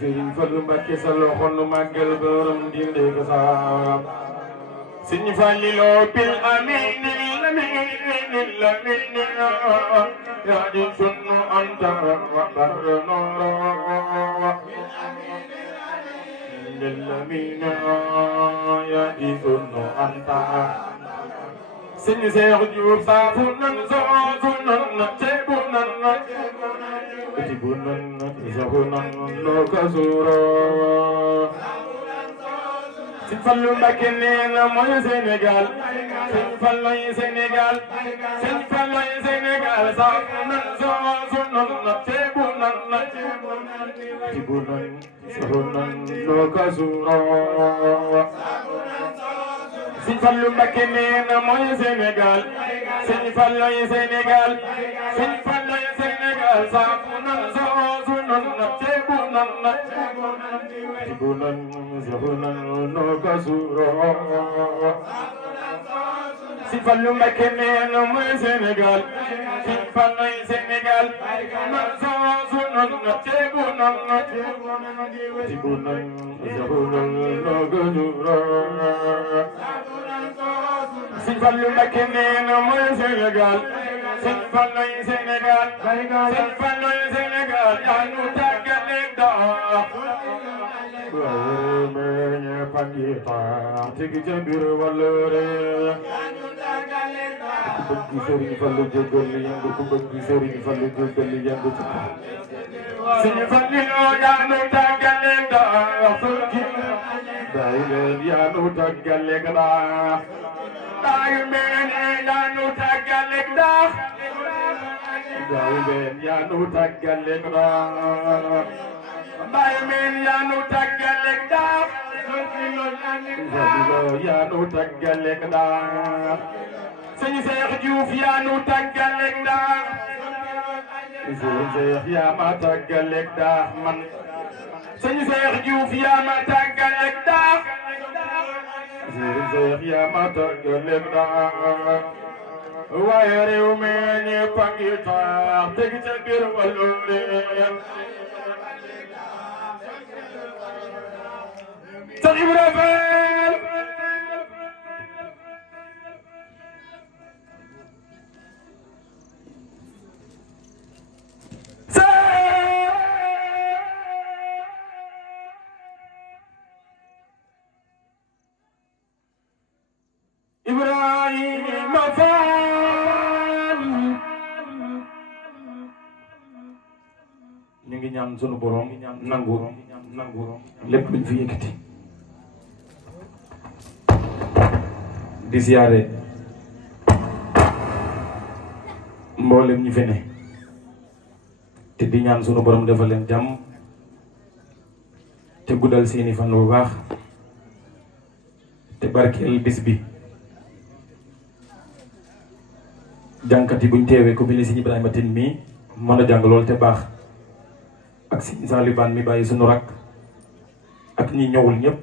Sëriñ Fallu Mbàkke sa loxo nu màggal borom dinde ko saam Sëriñ Fallilu bil amin lamin yaa di sunu anta wa barnoro lamin yaa di sunu anta Sëriñ Seex Juuf saafu nan soosu nan ceebu nan Tibunan zahunan lokazuro Sëriñ Fallu Mbàkke neena mooy Sénégal Sëriñ Fallu Sénégal Sëriñ Fallu Sénégal safunan soosunan ceebunan Tibunan zahunan lokazuro Sëriñ Fallu Mbàkke neena mooy Sénégal Sëriñ Fallu Sénégal Sëriñ Fallu Sénégal safunan soosunan ceebunan Tibunan zahunan lokazuro Sëriñ Fallu Mbàkke neena mooy Sénégal Sëriñ Fallu Sénégal soosunan ceebunan Tibunan zahunan lokazuro Sëriñ Fallu Mbàkke neena mooy Sénégal Sëriñ Fallu Sénégal Sëriñ Fallu Sénégal yaa nu tàggale daa meñe pangita tigi ca biir walore ku bëgg Sëriñ Fallu jégal li yëngu ku bëgg Sëriñ Fallu jégal li yëngu Sëriñ Fallu yaa nu tàggale daa day leen yaa nu tàggale daa day leen yaa nu tàggale daa day leen yaa nu tàggale daa bay men yaa nu tàggale daa yaa nu tàggale daa Sëriñ Seex Juuf yaa nu tàggale daa Sëriñ Seex yaa ma tàggale daa man Sëriñ Seex Juuf yaa ma tàggale daa Sëriñ Seex yaa ma tàggale daa waaye réew mi ñépp a ngi tax teg ca biir wàllu leen Seex Ibra Faal Ibrahima Faal ñu ngi ñaan sunu borom nangu lépp luñ fi yëkkati di siyaare mboolem ñi fi ne te di ñaan sunu borom defal leen jàmm te guddal seeni fan bu baax te barkeel bis bi jànkat yi buñ teewee ku mel ni Sëriñ Ibrahima Tine mii mën a jàng lool te baax ak Sëriñ Saliou Bane mi bàyyi sunu rakk ak ñi ñëwul ñëpp